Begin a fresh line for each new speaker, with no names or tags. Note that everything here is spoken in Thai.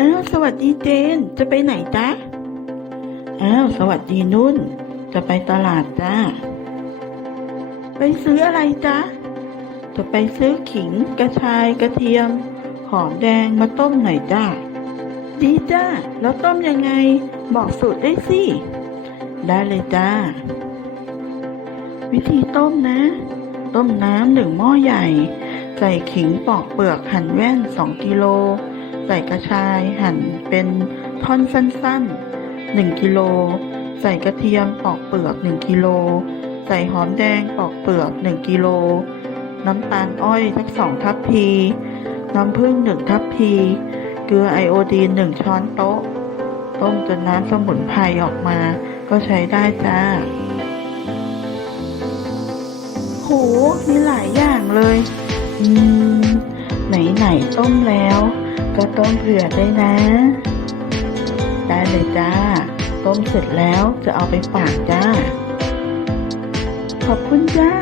อ้าวสวัสดีเจน จะไปไหนจ๊ะ อ้าวสวัสดีนุ่น จะไปตลาดจ้า ไปซื้ออะไรจ๊ะ จะไปซื้อขิงกระชายกระเทียม หอมแดงมาต้มหน่อยจ้า ดีจ้า แล้วต้มยังไง บอกสูตรได้สิ ได้เลยจ้า วิธีต้มนะ ต้มน้ำหนึ่งหม้อใหญ่ ใส่ขิงปอกเปลือกหั่นแว่นสองกิโล ใส่กระชายหั่นเป็นท่อนสั้นๆหนึ่งกิโล ใส่กระเทียมปอกเปลือกหนึ่งกิโล ใส่หอมแดงปอกเปลือกหนึ่งกิโล น้ำตาลอ้อยสักสองทัพพี น้ำผึ้งหนึ่งทัพพี เกลือไอโอดีนหนึ่งช้อนโต๊ะ ต้มจนน้ำสมุนไพรออกมา ก็ใช้ได้จ้าโหมีหลายอย่างเลย อืม ไหน ๆ ต้มแล้ว ก็ต้มเผื่อได้นะ ได้เลยจ้า ต้มเสร็จแล้วจะเอาไปฝากจ้า ขอบคุณจ้า